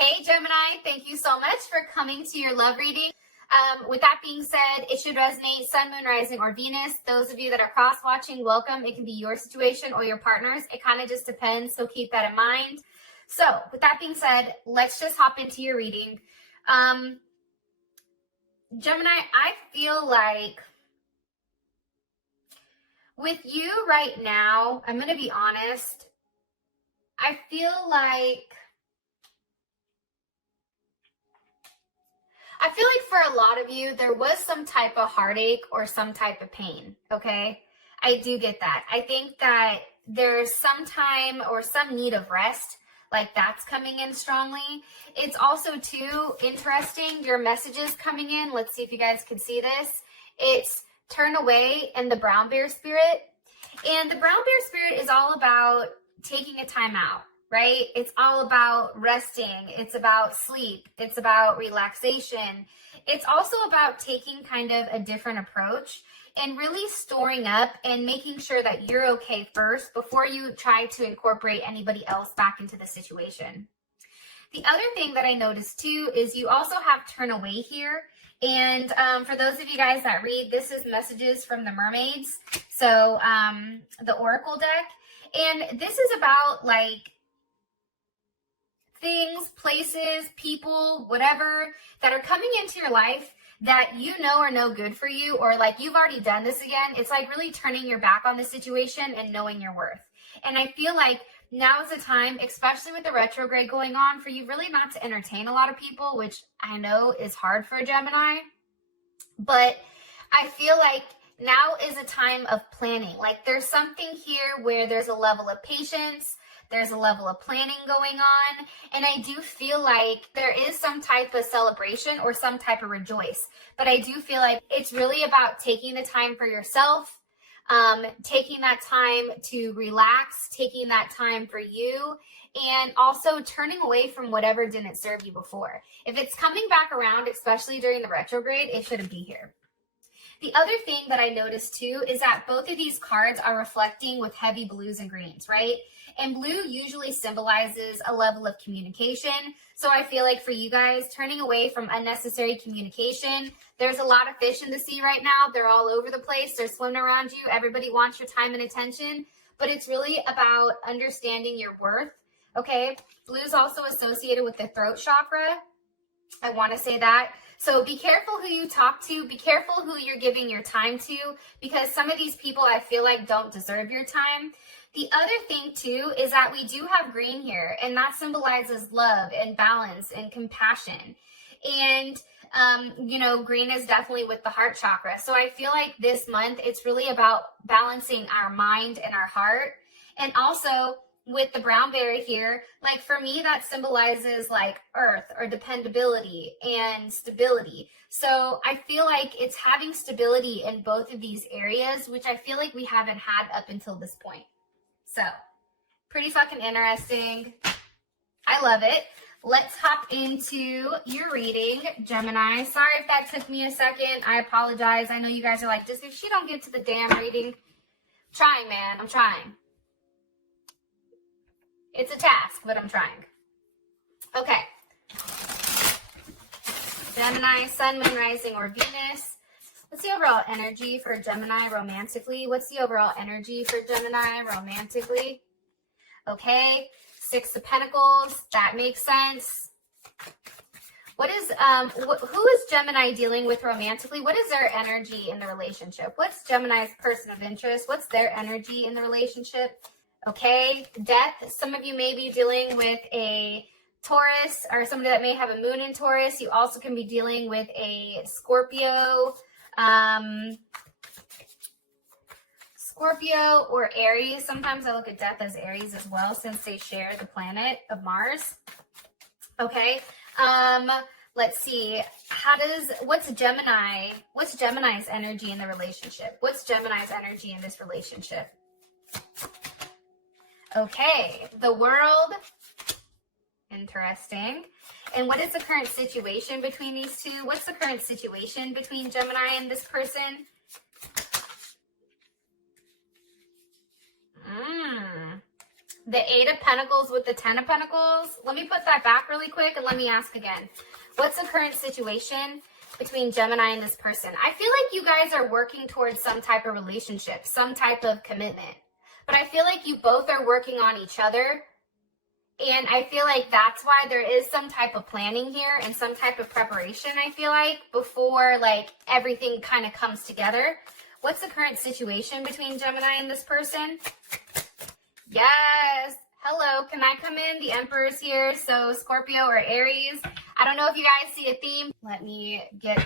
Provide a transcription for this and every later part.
Hey Gemini, thank you so much for coming to your love reading. With that being said, it should resonate Sun, Moon, Rising, or Venus. Those of you that are cross-watching, welcome. It can be your situation or your partner's. It kind of just depends, so keep that in mind. So with that being said, let's just hop into your reading. Gemini, I feel like with you right now, I'm going to be honest, I feel like for a lot of you, there was some type of heartache or some type of pain, okay? I do get that. I think that there's some time or some need of rest, like that's coming in strongly. It's also, too, interesting, your messages coming in. Let's see if you guys can see this. It's turn away and the brown bear spirit. And the brown bear spirit is all about taking a time out. Right? It's all about resting. It's about sleep. It's about relaxation. It's also about taking kind of a different approach and really storing up and making sure that you're okay first before you try to incorporate anybody else back into the situation. The other thing that I noticed too is you also have turn away here. And for those of you guys that read, this is messages from the mermaids. So the oracle deck. And this is about like things, places, people, whatever that are coming into your life that you know are no good for you, or like you've already done this again. It's like really turning your back on the situation and knowing your worth. And I feel like now is the time, especially with the retrograde going on, for you really not to entertain a lot of people, which I know is hard for a Gemini. But I feel like now is a time of planning. Like there's something here where there's a level of patience, there's a level of planning going on, and I do feel like there is some type of celebration or some type of rejoice. But I do feel like it's really about taking the time for yourself, taking that time to relax, taking that time for you, and also turning away from whatever didn't serve you before. If it's coming back around, especially during the retrograde, it shouldn't be here. The other thing that I noticed too is that both of these cards are reflecting with heavy blues and greens, right? And blue usually symbolizes a level of communication. So I feel like for you guys, turning away from unnecessary communication, there's a lot of fish in the sea right now. They're all over the place. They're swimming around you. Everybody wants your time and attention, but it's really about understanding your worth, okay? Blue is also associated with the throat chakra. I want to say that. So be careful who you talk to. Be careful who you're giving your time to, because some of these people I feel like don't deserve your time. The other thing too is that we do have green here, and that symbolizes love and balance and compassion. And green is definitely with the heart chakra. So I feel like this month it's really about balancing our mind and our heart. And also with the brown bear here, like for me, that symbolizes like earth or dependability and stability. So I feel like it's having stability in both of these areas, which I feel like we haven't had up until this point. So pretty fucking interesting. I love it. Let's hop into your reading, Gemini. Sorry if that took me a second. I apologize. I know you guys are like, just if she don't get to the damn reading. Trying, man. I'm trying. It's a task, but I'm trying. Okay. Gemini, Sun, Moon, Rising, or Venus. What's the overall energy for Gemini romantically? What's the overall energy for Gemini romantically? Okay. Six of Pentacles. That makes sense. What is, who is Gemini dealing with romantically? What is their energy in the relationship? What's Gemini's person of interest? What's their energy in the relationship? Okay, death. Some of you may be dealing with a Taurus or somebody that may have a moon in Taurus. You also can be dealing with a Scorpio, or Aries. Sometimes I look at death as Aries as well, since they share the planet of Mars. Okay, let's see. What's Gemini's energy in the relationship? What's Gemini's energy in this relationship? Okay, the World. Interesting. And what is the current situation between these two? What's the current situation between Gemini and this person? The 8 of Pentacles with the 10 of Pentacles. Let me put that back really quick and let me ask again. What's the current situation between Gemini and this person? I feel like you guys are working towards some type of relationship, some type of commitment. But I feel like you both are working on each other. And I feel like that's why there is some type of planning here and some type of preparation, I feel like, before like everything kind of comes together. What's the current situation between Gemini and this person? Yes. Hello. Can I come in? The Emperor's here. So Scorpio or Aries. I don't know if you guys see a theme. Let me get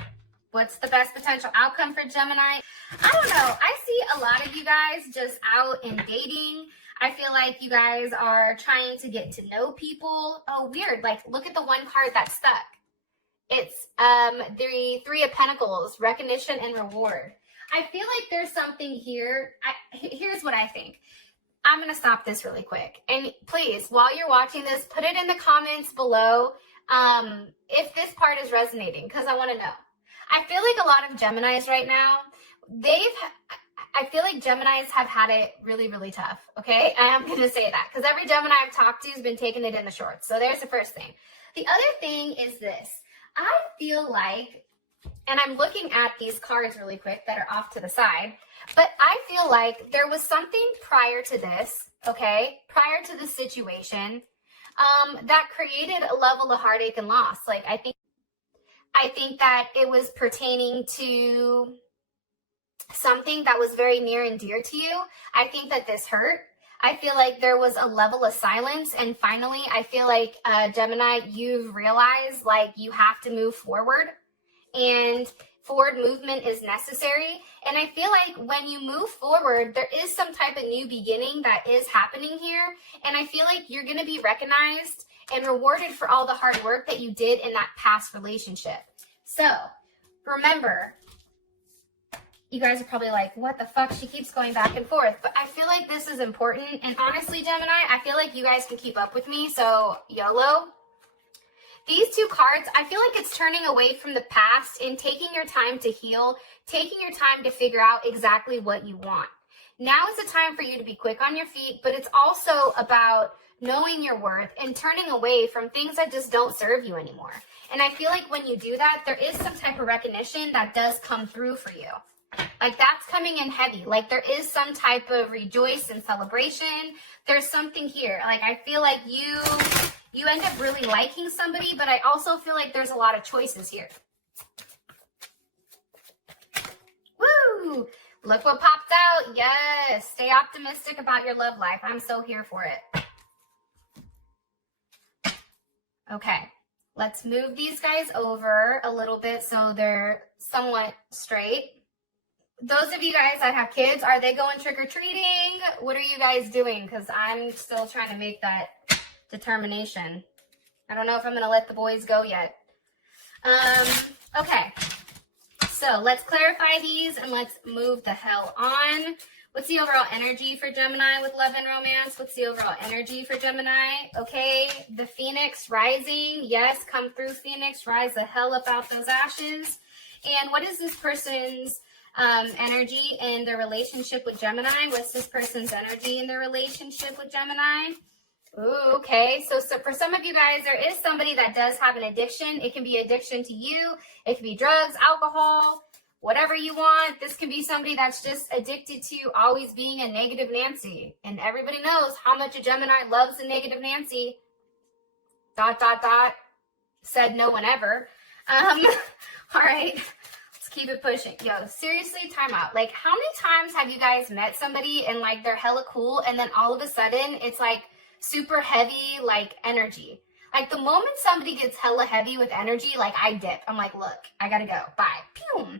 what's the best potential outcome for Gemini. I don't know. I see a lot of you guys just out and dating. I feel like you guys are trying to get to know people. Oh, weird. Like, look at the one card that's stuck. It's the 3 of Pentacles, recognition and reward. I feel like there's something here. Here's what I think. I'm going to stop this really quick. And please, while you're watching this, put it in the comments below if this part is resonating, because I want to know. I feel like a lot of Geminis right now, I feel like Geminis have had it really, really tough, okay? I am going to say that, because every Gemini I've talked to has been taking it in the shorts. So there's the first thing. The other thing is this. I feel like, and I'm looking at these cards really quick that are off to the side, but I feel like there was something prior to this, okay, prior to the situation, that created a level of heartache and loss. Like, I think that it was pertaining to something that was very near and dear to you. I think that this hurt. I feel like there was a level of silence, and finally, I feel like, Gemini, you've realized, like, you have to move forward, and forward movement is necessary. And I feel like when you move forward, there is some type of new beginning that is happening here, and I feel like you're going to be recognized and rewarded for all the hard work that you did in that past relationship. So, remember, you guys are probably like, what the fuck? She keeps going back and forth. But I feel like this is important. And honestly, Gemini, I feel like you guys can keep up with me. So, YOLO. These 2 cards, I feel like it's turning away from the past and taking your time to heal, taking your time to figure out exactly what you want. Now is the time for you to be quick on your feet, but it's also about knowing your worth and turning away from things that just don't serve you anymore. And I feel like when you do that, there is some type of recognition that does come through for you. Like, that's coming in heavy. Like, there is some type of rejoice and celebration. There's something here. Like, I feel like you end up really liking somebody, but I also feel like there's a lot of choices here. Woo! Look what popped out. Yes. Stay optimistic about your love life. I'm so here for it. Okay. Let's move these guys over a little bit so they're somewhat straight. Those of you guys that have kids, are they going trick-or-treating? What are you guys doing? Because I'm still trying to make that determination. I don't know if I'm going to let the boys go yet. Okay. So let's clarify these and let's move the hell on. What's the overall energy for Gemini with love and romance? What's the overall energy for Gemini? Okay. The Phoenix rising. Yes, come through, Phoenix. Rise the hell up out those ashes. And what is this person's energy in their relationship with Gemini? What's this person's energy in their relationship with Gemini? Ooh, okay. So for some of you guys, there is somebody that does have an addiction. It can be addiction to you. It can be drugs, alcohol, whatever you want. This can be somebody that's just addicted to always being a negative Nancy. And everybody knows how much a Gemini loves a negative Nancy. ... Said no one ever. All right. Keep it pushing. Yo, seriously, time out. Like, how many times have you guys met somebody and like they're hella cool and then all of a sudden it's like super heavy, like energy? Like, the moment somebody gets hella heavy with energy, like, I dip. I'm like, look, I gotta go. Bye. Pew.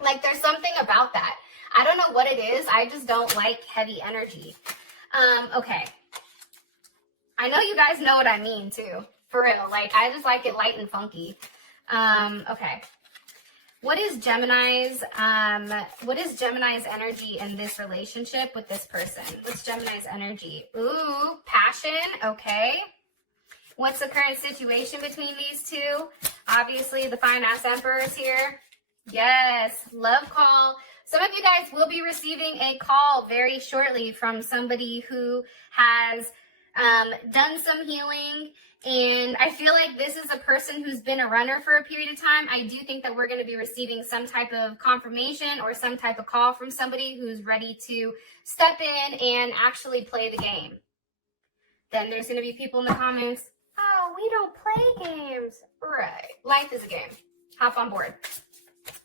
Like, there's something about that. I don't know what it is. I just don't like heavy energy. Okay. I know you guys know what I mean too. For real. Like, I just like it light and funky. Okay. What is Gemini's energy in this relationship with this person? What's Gemini's energy? Ooh, passion. Okay. What's the current situation between these two? Obviously, the fine ass Emperor is here. Yes, love call. Some of you guys will be receiving a call very shortly from somebody who has done some healing. And I feel like this is a person who's been a runner for a period of time. I do think that we're going to be receiving some type of confirmation or some type of call from somebody who's ready to step in and actually play the game. Then there's going to be people in the comments, oh, we don't play games. Right. Life is a game. Hop on board.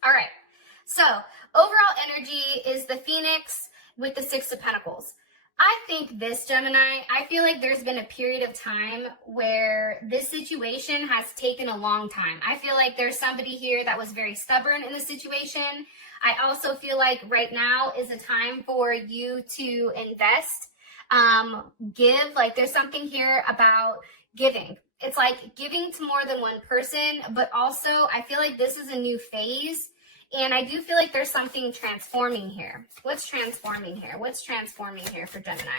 All right. So overall energy is the Phoenix with the Six of Pentacles. I think this, Gemini, I feel like there's been a period of time where this situation has taken a long time. I feel like there's somebody here that was very stubborn in the situation. I also feel like right now is a time for you to invest, give. Like there's something here about giving. It's like giving to more than one person, but also I feel like this is a new phase. And I do feel like there's something transforming here. What's transforming here? What's transforming here for Gemini?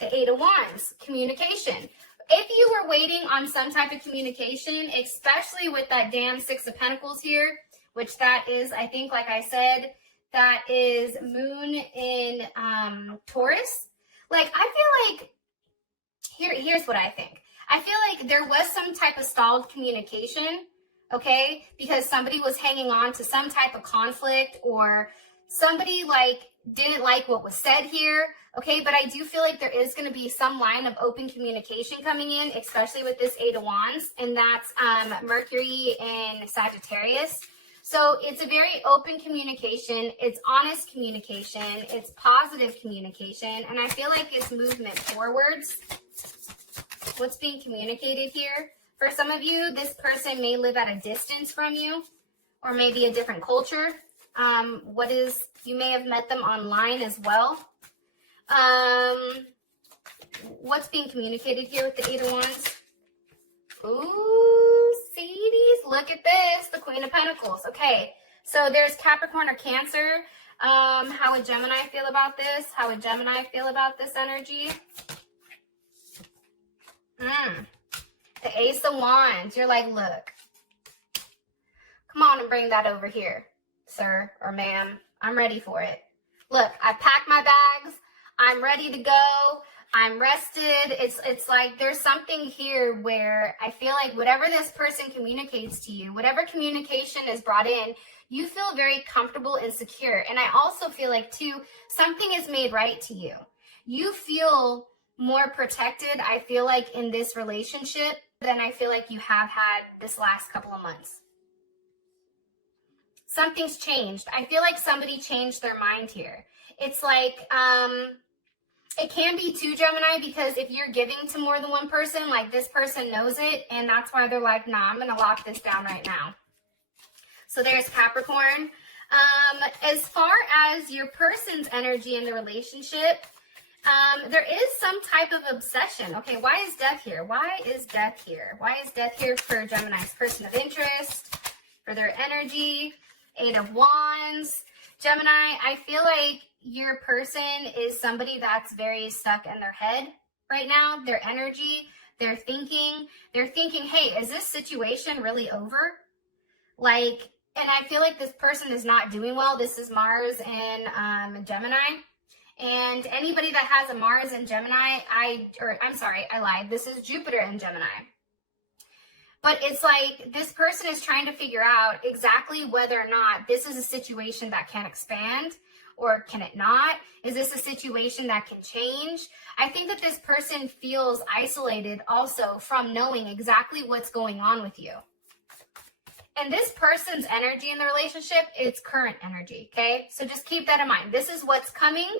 The Eight of Wands, communication. If you were waiting on some type of communication, especially with that damn Six of Pentacles here, which that is, I think, like I said, that is Moon in Taurus. Like, I feel like, here's what I think. I feel like there was some type of stalled communication, okay, because somebody was hanging on to some type of conflict, or somebody like didn't like what was said here, okay, but I do feel like there is going to be some line of open communication coming in, especially with this Eight of Wands, and that's Mercury in Sagittarius. So it's a very open communication, it's honest communication, it's positive communication, and I feel like it's movement forwards. What's being communicated here? For some of you, this person may live at a distance from you, or maybe a different culture. You may have met them online as well. What's being communicated here with the Eight of Wands? Ooh, Sadie's, look at this, the Queen of Pentacles. Okay, so there's Capricorn or Cancer. How would Gemini feel about this? How would Gemini feel about this energy? The Ace of Wands. You're like, look, come on and bring that over here, sir or ma'am. I'm ready for it. Look, I packed my bags. I'm ready to go. I'm rested. It's like there's something here where I feel like whatever this person communicates to you, whatever communication is brought in, you feel very comfortable and secure. And I also feel like, too, something is made right to you. You feel more protected, I feel like, in this relationship than I feel like you have had this last couple of months. Something's changed. I feel like somebody changed their mind here. It's like, it can be too, Gemini, because if you're giving to more than one person, like this person knows it, and that's why they're like, nah, I'm going to lock this down right now. So there's Capricorn. As far as your person's energy in the relationship, there is some type of obsession. Okay, why is death here? Why is death here? Why is death here for Gemini's person of interest, for their energy? Eight of Wands. Gemini, I feel like your person is somebody that's very stuck in their head right now. Their energy, they're thinking, hey, is this situation really over? Like, and I feel like this person is not doing well. This is Mars and Gemini. And anybody that has a Mars in Gemini, I'm sorry, I lied. This is Jupiter in Gemini. But it's like this person is trying to figure out exactly whether or not this is a situation that can expand or can it not? Is this a situation that can change? I think that this person feels isolated also from knowing exactly what's going on with you. And this person's energy in the relationship, it's current energy, okay? So just keep that in mind. This is what's coming.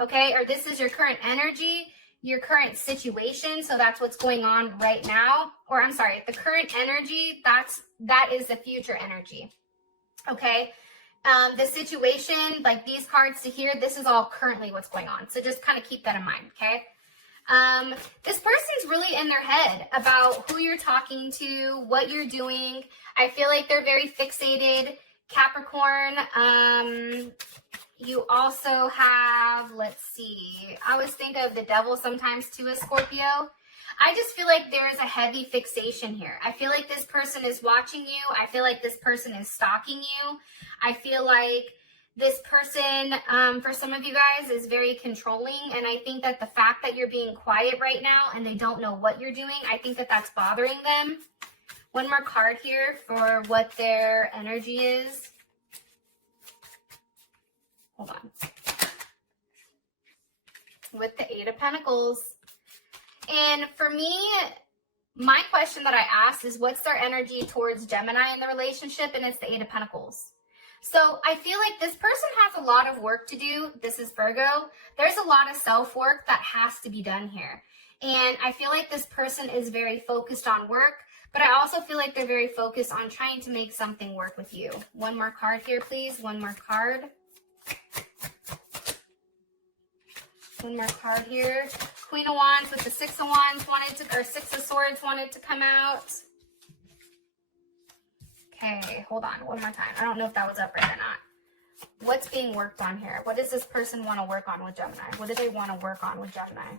Okay, or this is your current energy, your current situation, so that's what's going on right now. Or I'm sorry, the current energy, that is the future energy. Okay, the situation, like these cards to here, this is all currently what's going on. So just kind of keep that in mind, okay? This person's really in their head about who you're talking to, what you're doing. I feel like they're very fixated. Capricorn, you also have, let's see, I always think of the devil sometimes too as Scorpio. I just feel like there is a heavy fixation here. I feel like this person is watching you. I feel like this person is stalking you. I feel like this person, for some of you guys, is very controlling. And I think that the fact that you're being quiet right now and they don't know what you're doing, I think that that's bothering them. One more card here for what their energy is. Hold on. With the Eight of Pentacles. And for me, my question that I asked is, what's their energy towards Gemini in the relationship? And it's the Eight of Pentacles. So I feel like this person has a lot of work to do. This is Virgo. There's a lot of self-work that has to be done here. And I feel like this person is very focused on work, but I also feel like they're very focused on trying to make something work with you. One more card here, please. One more card. One more card here. Queen of Wands with the Six of Wands or Six of Swords wanted to come out. Okay, hold on one more time. I don't know if that was up right or not. What's being worked on here? What does this person want to work on with Gemini? What do they want to work on with Gemini?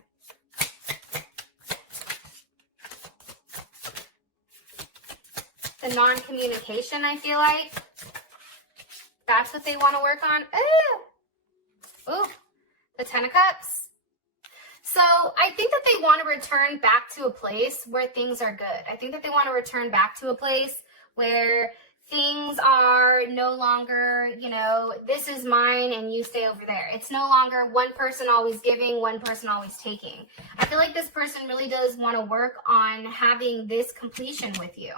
The non-communication, I feel like. That's what they want to work on. Ooh. Ooh. The Ten of Cups. So I think that they want to return back to a place where things are good. I think that they want to return back to a place where things are no longer, you know, this is mine and you stay over there. It's no longer one person always giving, one person always taking. I feel like this person really does want to work on having this completion with you.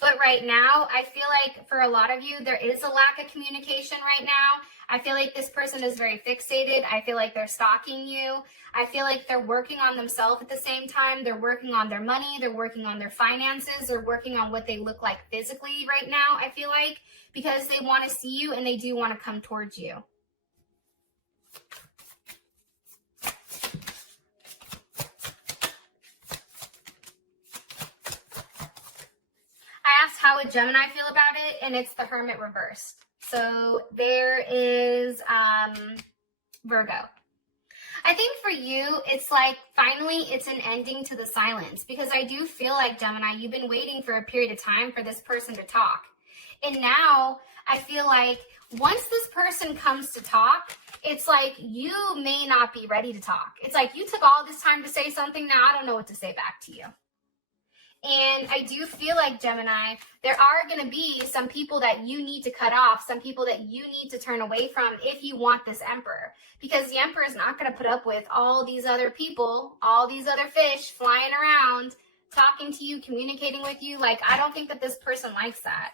But right now, I feel like for a lot of you, there is a lack of communication right now. I feel like this person is very fixated. I feel like they're stalking you. I feel like they're working on themselves at the same time. They're working on their money. They're working on their finances. They're working on what they look like physically right now, I feel like, because they want to see you and they do want to come towards you. I asked how would Gemini feel about it, and it's the Hermit reversed. So there is Virgo. I think for you, it's like finally it's an ending to the silence, because I do feel like, Gemini, you've been waiting for a period of time for this person to talk. And now I feel like once this person comes to talk, it's like you may not be ready to talk. It's like you took all this time to say something. Now I don't know what to say back to you. And I do feel like, Gemini, there are going to be some people that you need to cut off, some people that you need to turn away from if you want this Emperor. Because the Emperor is not going to put up with all these other people, all these other fish flying around, talking to you, communicating with you. Like, I don't think that this person likes that.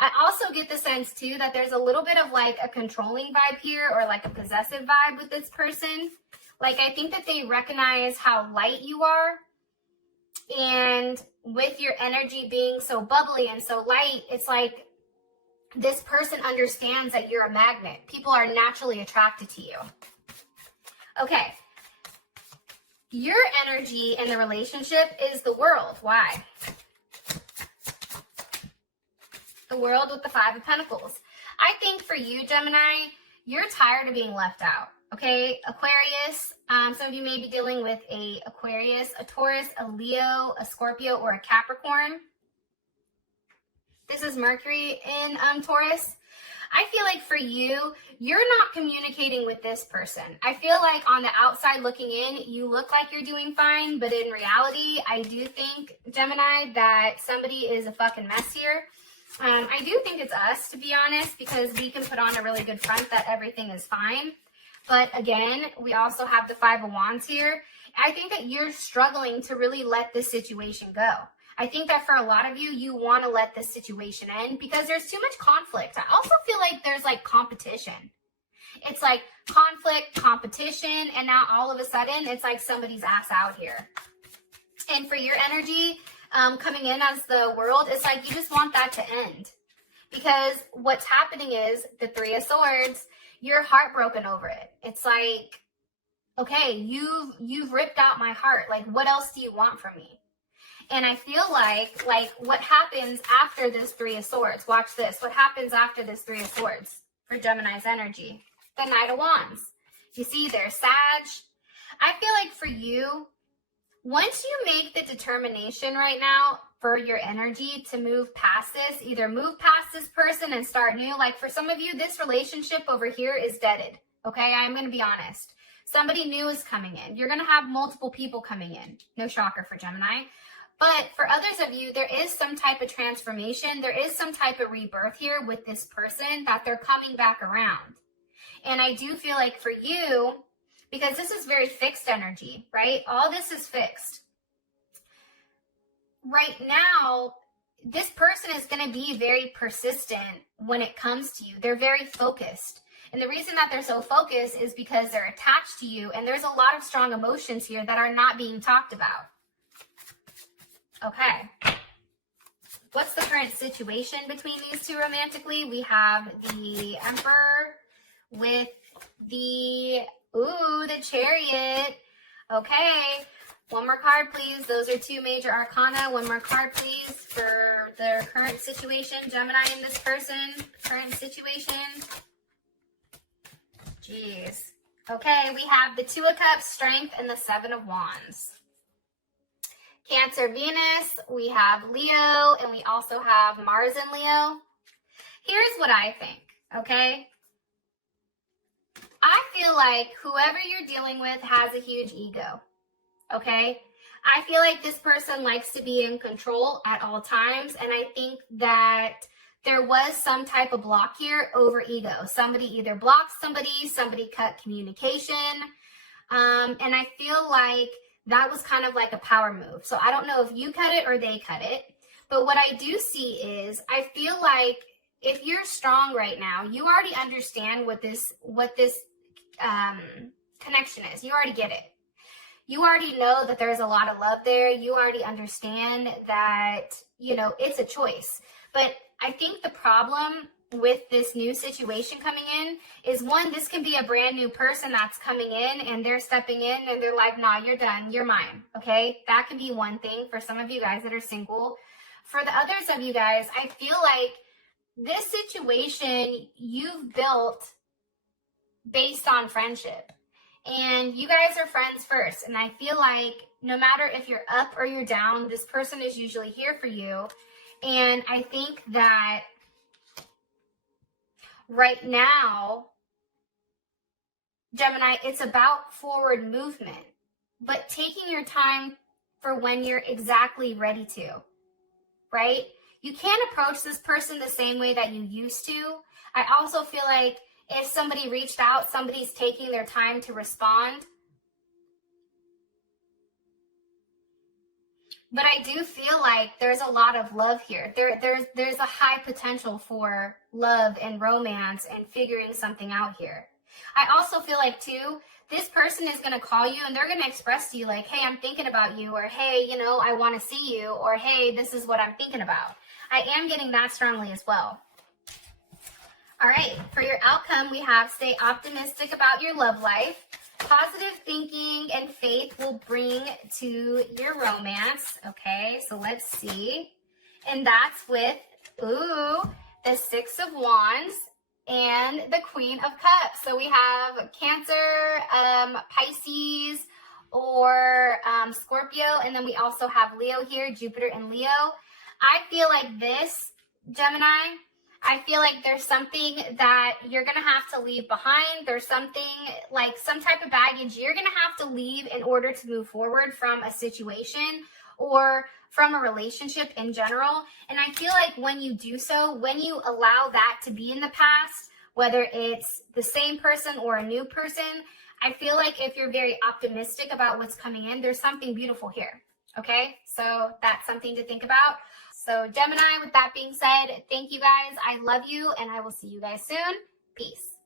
I also get the sense, too, that there's a little bit of like a controlling vibe here, or like a possessive vibe with this person. Like, I think that they recognize how light you are. And with your energy being so bubbly and so light, it's like this person understands that you're a magnet. People are naturally attracted to you. Okay. Your energy in the relationship is the World. Why? The World with the Five of Pentacles. I think for you, Gemini, you're tired of being left out. Okay, Aquarius, some of you may be dealing with a Aquarius, a Taurus, a Leo, a Scorpio, or a Capricorn. This is Mercury in Taurus. I feel like for you, you're not communicating with this person. I feel like on the outside looking in, you look like you're doing fine, but in reality, I do think, Gemini, that somebody is a fucking mess here. I do think it's us, to be honest, because we can put on a really good front that everything is fine. But again, we also have the Five of Wands here. I think that you're struggling to really let this situation go. I think that for a lot of you, you want to let this situation end because there's too much conflict. I also feel like there's like competition. It's like conflict, competition, and now all of a sudden, it's like somebody's ass out here. And for your energy coming in as the World, it's like you just want that to end. Because what's happening is the Three of Swords, you're heartbroken over it. It's like, okay, you've ripped out my heart. Like, what else do you want from me? And I feel like what happens after this Three of Swords? Watch this. What happens after this Three of Swords for Gemini's energy? The Knight of Wands. You see, there's Sag. I feel like for you, Once you make the determination right now for your energy to move past this, either move past this person and start new. Like for some of you, this relationship over here is deaded. Okay, I'm going to be honest. Somebody new is coming in. You're going to have multiple people coming in. No shocker for Gemini. But for others of you, there is some type of transformation. There is some type of rebirth here with this person that they're coming back around. And I do feel like for you, because this is very fixed energy, right? All this is fixed. Right now, this person is going to be very persistent when it comes to you. They're very focused. And the reason that they're so focused is because they're attached to you. And there's a lot of strong emotions here that are not being talked about. Okay. What's the current situation between these two romantically? We have the Emperor with the Chariot. Okay. One more card, please. Those are two major arcana. One more card, please, for their current situation. Gemini and this person. Current situation. Jeez. Okay, we have the Two of Cups, Strength, and the Seven of Wands. Cancer, Venus. We have Leo, and we also have Mars and Leo. Here's what I think, okay? I feel like whoever you're dealing with has a huge ego. Okay, I feel like this person likes to be in control at all times, and I think that there was some type of block here over ego. Somebody either blocked somebody cut communication, and I feel like that was kind of like a power move. So I don't know if you cut it or they cut it, but what I do see is I feel like if you're strong right now, you already understand what this connection is. You already get it. You already know that there's a lot of love there. You already understand that, you know, it's a choice. But I think the problem with this new situation coming in is, one, this can be a brand new person that's coming in and they're stepping in and they're like, nah, you're done. You're mine. Okay. That can be one thing for some of you guys that are single. For the others of you guys, I feel like this situation you've built based on friendship. And you guys are friends first. And I feel like no matter if you're up or you're down, this person is usually here for you. And I think that right now, Gemini, it's about forward movement, but taking your time for when you're exactly ready to, right? You can't approach this person the same way that you used to. I also feel like if somebody reached out, somebody's taking their time to respond. But I do feel like there's a lot of love here. There's a high potential for love and romance and figuring something out here. I also feel like, too, this person is going to call you and they're going to express to you like, hey, I'm thinking about you, or hey, you know, I want to see you, or hey, this is what I'm thinking about. I am getting that strongly as well. All right, for your outcome, we have stay optimistic about your love life. Positive thinking and faith will bring to your romance. Okay, so let's see. And that's with, the Six of Wands and the Queen of Cups. So we have Cancer, Pisces, or Scorpio. And then we also have Leo here, Jupiter and Leo. I feel like this, Gemini, I feel like there's something that you're going to have to leave behind. There's something like some type of baggage you're going to have to leave in order to move forward from a situation or from a relationship in general. And I feel like when you do so, when you allow that to be in the past, whether it's the same person or a new person, I feel like if you're very optimistic about what's coming in, there's something beautiful here. Okay, so that's something to think about. So Gemini, with that being said, thank you guys. I love you, and I will see you guys soon. Peace.